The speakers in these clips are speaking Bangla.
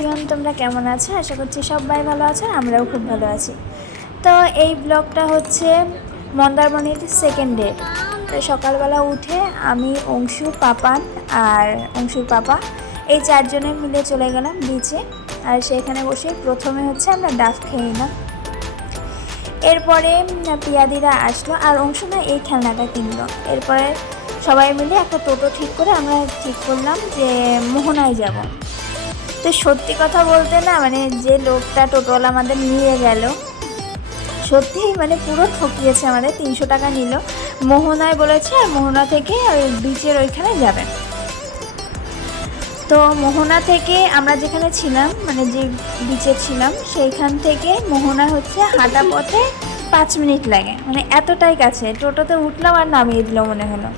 এভরিওয়ান, তোমরা কেমন আছো? আশা করছি সবাই ভালো আছো, আমরাও খুব ভালো আছি। তো এই ব্লগটা হচ্ছে মন্দারমণির সেকেন্ড ডে। তো সকালবেলা উঠে আমি, অংশু, পাপান আর অংশুর পাপা এই চারজনে মিলে চলে গেলাম বিচে। আর সেখানে বসে প্রথমে হচ্ছে আমরা ডাব খেয়ে নিলাম। এরপরে পিয়াদিরা আসলো আর অংশু না এই খেলনাটা কিনলো। এরপরে সবাই মিলে একটা টোটো ঠিক করে আমরা ঠিক করলাম যে মোহনায় যাব। তো সত্যি কথা বলতে না, মানে যে লোকটা টোটোওয়ালা আমাদের নিয়ে গেল, সত্যিই মানে পুরো ঠকিয়েছে আমাদের। 300 টাকা নিল, মোহনায় বলেছে, আর মোহনা থেকে ওই বিচের ওইখানে যাবেন। তো মোহনা থেকে আমরা যেখানে ছিলাম, মানে যে বিচে ছিলাম, সেইখান থেকে মোহনা হচ্ছে হাঁটা পথে 5 মিনিট লাগে, মানে এতটাই কাছে। টোটোতে উঠলাম আর নামিয়ে দিল মনে হলো।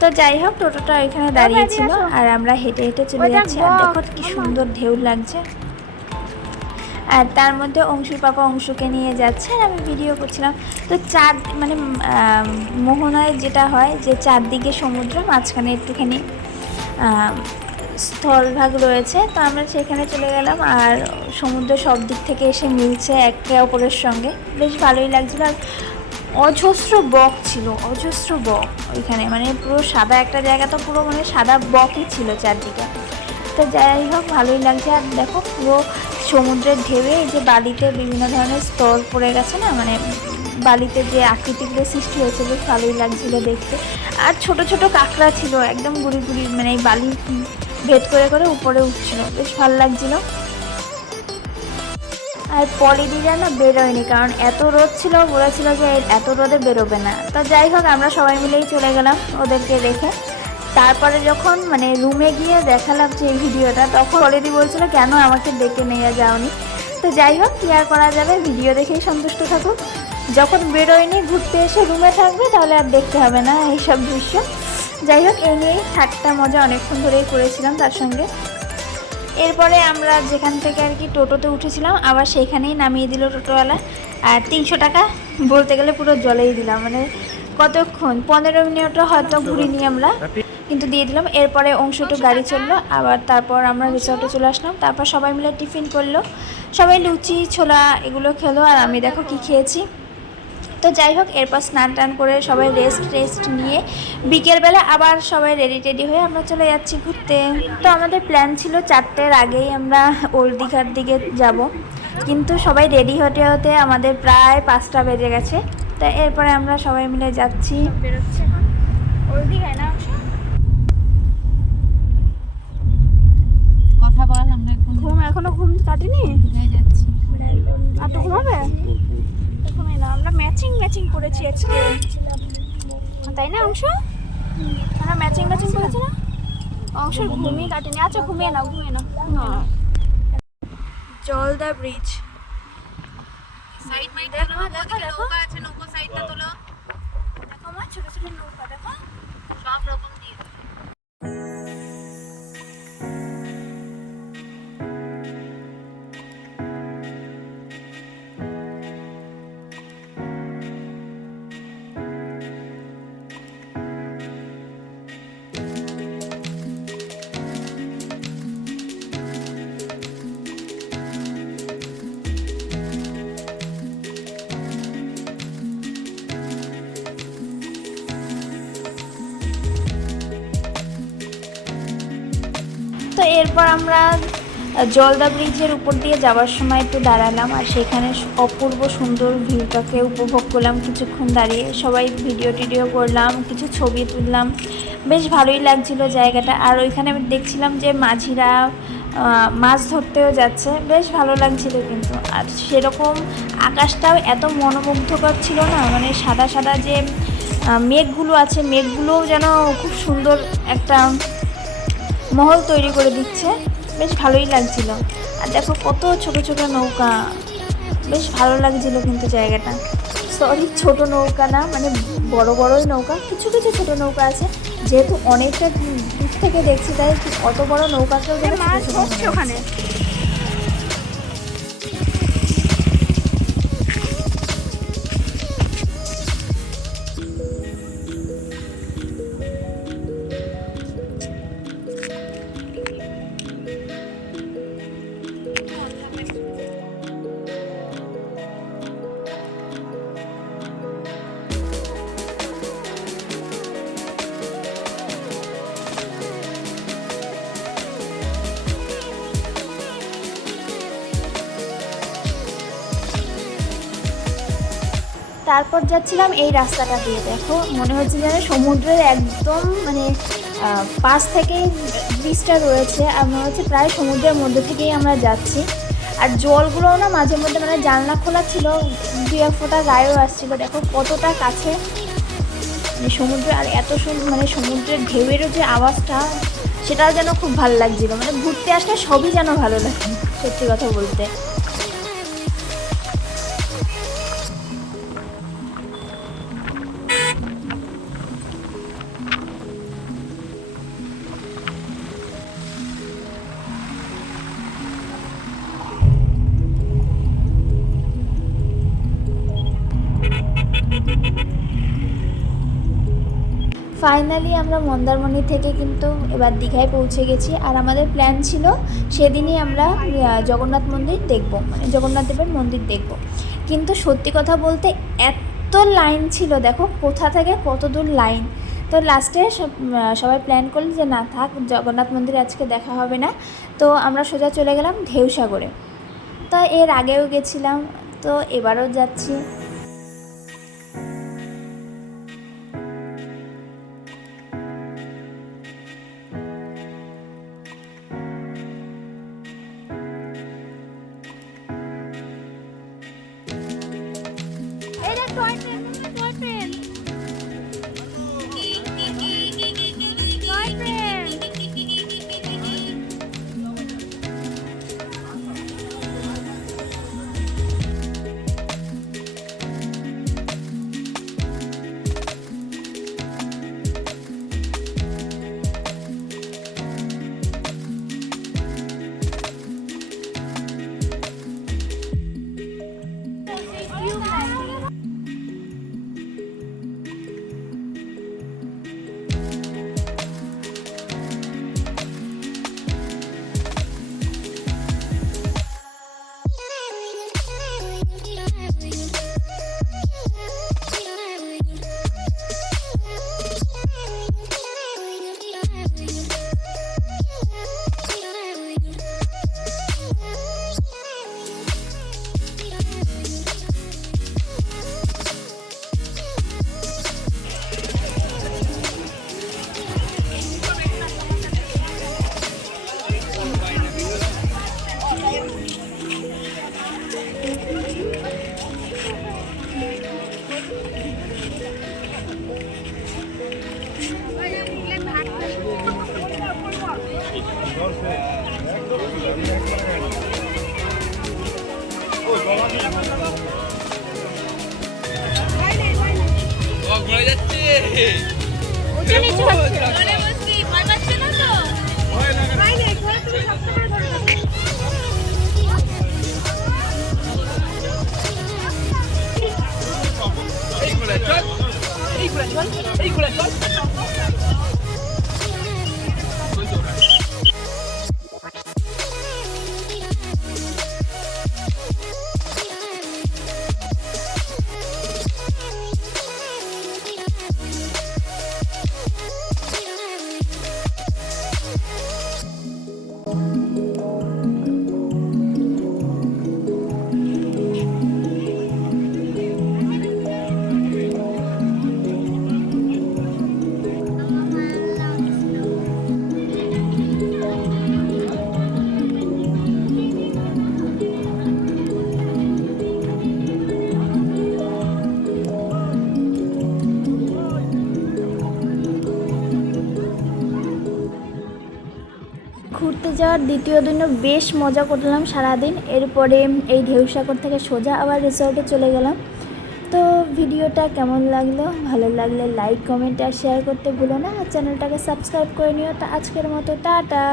তো যাই হোক, টোটোটা এখানে দাঁড়িয়েছিল আর আমরা হেঁটে হেঁটে চলে যাচ্ছি। আর দেখো কি সুন্দর ঢেউ লাগছে। আর তার মধ্যে অংশুর পাপা অংশুকে নিয়ে যাচ্ছে আর আমি ভিডিও করছিলাম। তো মানে মোহনায় যেটা হয় যে চারদিকে সমুদ্র, মাঝখানে একটুখানি স্থলভাগ রয়েছে। তো আমরা সেখানে চলে গেলাম আর সমুদ্র সব দিক থেকে এসে মিলছে একে অপরের সঙ্গে, বেশ ভালোই লাগছিল। আর অজস্র বক ছিল, অজস্র বক ওইখানে, মানে পুরো সাদা একটা জায়গা, তো পুরো মানে সাদা বকই ছিল চারদিকে। তো যাই হোক, ভালোই লাগছে। আর দেখো পুরো সমুদ্রের ঢেউয়ে এই যে বালিতে বিভিন্ন ধরনের স্তর পড়ে গেছে না, মানে বালিতে যে আকৃতিগুলো সৃষ্টি হয়েছে, বেশ ভালোই লাগছিল দেখতে। আর ছোট ছোট কাঁকড়া ছিল একদম গুড়ি গুড়ি, মানে এই বালি ভেদ করে করে উপরে উঠছিল, বেশ ভালো লাগছিল। আর পলিদিরা না বেরোয়নি, কারণ এত রোদ ছিল, বলেছিল যে এত রোদে বেরোবে না। তো যাই হোক, আমরা সবাই মিলেই চলে গেলাম ওদেরকে রেখে। তারপরে যখন মানে রুমে গিয়ে দেখালাম যে ভিডিওটা, তখন পলিদি বলছিল কেন আমাকে ডেকে নিয়ে যাওনি। তো যাই হোক, কি আর করা যাবে, ভিডিও দেখেই সন্তুষ্ট থাকুক। যখন বেরোয়নি, ঘুরতে এসে রুমে থাকবে, তাহলে আর দেখতে হবে না এইসব দৃশ্য। যাই হোক, এই নিয়েই ঠাট্টা মজা অনেকক্ষণ ধরেই করেছিলাম তার সঙ্গে। এরপরে আমরা যেখান থেকে আর কি টোটোতে উঠেছিলাম, আবার সেখানেই নামিয়ে দিল টোটোওয়ালা। আর 300 টাকা বলতে গেলে পুরো জলেই দিলাম, মানে কতক্ষণ 15 মিনিটও হয়তো ঘুরিনি আমরা, কিন্তু দিয়ে দিলাম। এরপরে অংশটু গাড়ি চললো, আবার তারপর আমরা রিসর্টে চলে আসলাম। তারপর সবাই মিলে টিফিন করলো, সবাই লুচি ছোলা এগুলো খেলো, আর আমি দেখো কি খেয়েছি। তো যাই হোক, এরপর স্নান টান করে সবাই রেস্ট নিয়ে বিকেলবেলা আবার সবাই রেডি হয়ে আমরা চলে যাচ্ছি ঘুরতে। তো আমাদের প্ল্যান ছিল 4টের আগেই আমরা ওল্ড দীঘার দিকে যাব, কিন্তু সবাই রেডি হতে হতে আমাদের প্রায় 5টা বেজে গেছে। তো এরপরে আমরা সবাই মিলে যাচ্ছি। বেরোচ্ছে এখন ওল্ড দীঘায় না, কথা বল। আমরা এখনো ঘুম কাটেনি, যাচ্ছি। আর তো ঘুমাবে, ঘুমিয়ে না। আমরা ম্যাচিং করেছি আজকে, তাই না অংশ? আমরা ম্যাচিং করেছি না? অংশের ঘুমিয়ে কাটেনি। আচ্ছা ঘুমিয়ে নাও। জলদা ব্রিজ, সাইড মাইড দেখো দেখো, নৌকা আছে, নৌকা সাইডটা তোলো। দেখো মা, ছোট ছোট নৌকা দেখো, সব রকম দিয়ে। তো এরপর আমরা জলদা ব্রিজের উপর দিয়ে যাওয়ার সময় একটু দাঁড়ালাম, আর সেখানে অপূর্ব সুন্দর ভিউটাকে উপভোগ করলাম। কিছুক্ষণ দাঁড়িয়ে সবাই ভিডিও করলাম, কিছু ছবি তুললাম, বেশ ভালোই লাগছিল জায়গাটা। আর ওইখানে আমি দেখছিলাম যে মাঝিরা মাছ ধরতেও যাচ্ছে, বেশ ভালো লাগছিল কিন্তু। আর সেরকম আকাশটাও এত মনোমুগ্ধকর ছিল না, মানে সাদা সাদা যে মেঘগুলো আছে, মেঘগুলোও যেন খুব সুন্দর একটা মহল তৈরি করে দিচ্ছে, বেশ ভালোই লাগছিল। আর দেখো কত ছোট ছোট নৌকা, বেশ ভালো লাগছিল কিন্তু জায়গাটা। সরি, ছোট নৌকা না, মানে বড়ই নৌকা, কিছু ছোট নৌকা আছে। যেহেতু অনেকটা দূর থেকে দেখছি, তাই অত বড় নৌকাটাও ওখানে। তারপর যাচ্ছিলাম এই রাস্তাটা দিয়ে, দেখো মনে হচ্ছে যেন সমুদ্রের একদম মানে পাশ থেকেই ব্রিজটা রয়েছে আর মনে হচ্ছে প্রায় সমুদ্রের মধ্যে থেকেই আমরা যাচ্ছি। আর জলগুলোও না মাঝে মধ্যে মানে জানলা খোলা ছিল, দু এক ফোঁটা গায়েও আসছিলো, দেখো কতটা কাছে মানে সমুদ্র। আর এত মানে সমুদ্রের ঢেউয়েরও যে আওয়াজটা সেটাও যেন খুব ভালো লাগছিলো, মানে ঘুরতে আসলে সবই যেন ভালো লাগে সত্যি কথা বলতে। ফাইনালি আমরা মন্দারমণি থেকে কিন্তু এবার দীঘায় পৌঁছে গেছি। আর আমাদের প্ল্যান ছিল সেদিনই আমরা জগন্নাথ মন্দির দেখব, মানে জগন্নাথ দেবের মন্দির দেখব। কিন্তু সত্যি কথা বলতে এত লাইন ছিল, দেখো কোথা থেকে কত দূর লাইন। তো লাস্টে সবাই প্ল্যান করল যে না থাক, জগন্নাথ মন্দির আজকে দেখা হবে না, তো আমরা সোজা চলে গেলাম ঢেউসাগরে। তো এর আগেও গেছিলাম, তো এবারও যাচ্ছি। ঘুরতে যাওয়ার দ্বিতীয় দিনও বেশ মজা করলাম সারাদিন। এরপরে এই ঢেউসাগর থেকে সোজা আবার রিসর্টে চলে গেলাম। তো ভিডিওটা কেমন লাগলো, ভালো লাগলে লাইক কমেন্ট আর শেয়ার করতে ভুলো না, আর চ্যানেলটাকে সাবস্ক্রাইব করে নিও। তো আজকের মতো টাটা।